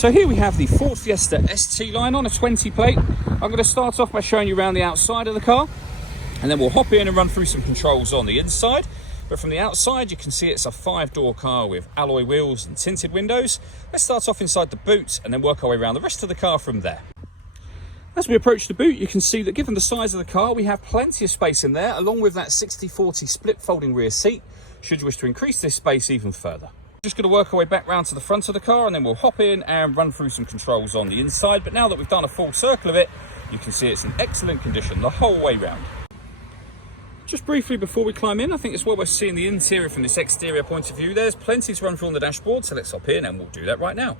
So here we have the Ford Fiesta ST line on a 20 plate. I'm going to start off by showing you around the outside of the car, and then we'll hop in and run through some controls on the inside. But from the outside, you can see it's a 5-door car with alloy wheels and tinted windows. Let's start off inside the boot and then work our way around the rest of the car from there. As we approach the boot, you can see that given the size of the car, we have plenty of space in there, along with that 60/40 split folding rear seat, should you wish to increase this space even further. Just going to work our way back round to the front of the car, and then we'll hop in and run through some controls on the inside. But now that we've done a full circle of it, you can see it's in excellent condition the whole way round. Just briefly before we climb in, I think it's well worth seeing the interior from this exterior point of view. There's plenty to run through on the dashboard, so let's hop in and we'll do that right now.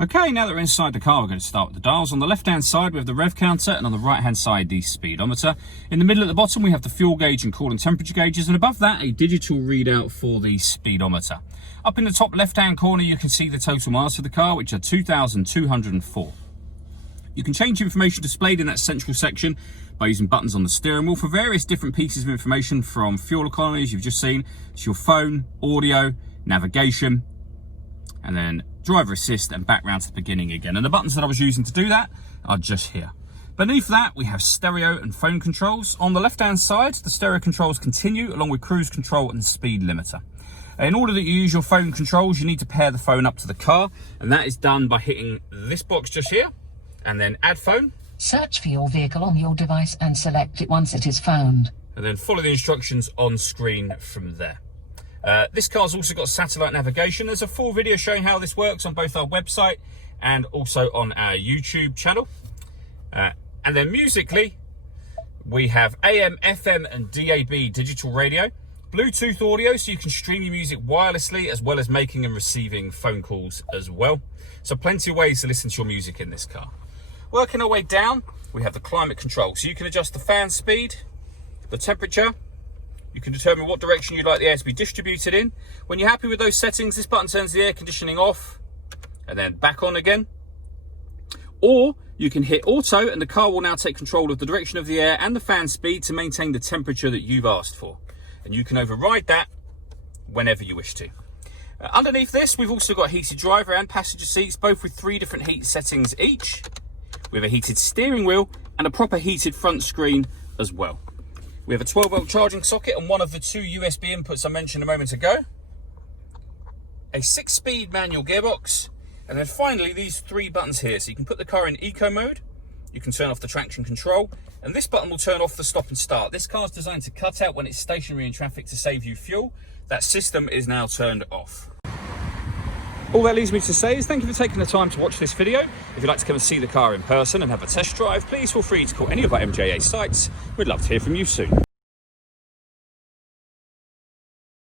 Okay, now that we're inside the car, we're going to start with the dials. On the left-hand side, we have the rev counter, and on the right-hand side, the speedometer. In the middle at the bottom, we have the fuel gauge and coolant temperature gauges, and above that, a digital readout for the speedometer. Up in the top left-hand corner, you can see the total miles for the car, which are 2,204. You can change information displayed in that central section by using buttons on the steering wheel for various different pieces of information, from fuel economy, as you've just seen, to your phone, audio, navigation, and then driver assist, and back round to the beginning again. And the buttons that I was using to do that are just here. Beneath that, we have stereo and phone controls. On the left-hand side, the stereo controls continue, along with cruise control and speed limiter. In order that you use your phone controls, you need to pair the phone up to the car, and that is done by hitting this box just here, and then add phone. Search for your vehicle on your device and select it once it is found. And then follow the instructions on screen from there. This car's also got satellite navigation. There's a full video showing how this works on both our website and also on our YouTube channel. And then musically, we have AM, FM and DAB digital radio, Bluetooth audio, so you can stream your music wirelessly, as well as making and receiving phone calls as well. So plenty of ways to listen to your music in this car. Working our way down, we have the climate control. So you can adjust the fan speed, the temperature. You can determine what direction you'd like the air to be distributed in. When you're happy with those settings, this button turns the air conditioning off and then back on again. Or you can hit auto, and the car will now take control of the direction of the air and the fan speed to maintain the temperature that you've asked for. And you can override that whenever you wish to. Underneath this, we've also got heated driver and passenger seats, both with 3 different heat settings each. We have a heated steering wheel and a proper heated front screen as well. We have a 12-volt charging socket and one of the 2 USB inputs I mentioned a moment ago. A 6-speed manual gearbox. And then finally, these 3 buttons here. So you can put the car in eco mode. You can turn off the traction control. And this button will turn off the stop and start. This car is designed to cut out when it's stationary in traffic to save you fuel. That system is now turned off. All that leaves me to say is thank you for taking the time to watch this video. If you'd like to come and see the car in person and have a test drive, please feel free to call any of our MJA sites. We'd love to hear from you soon.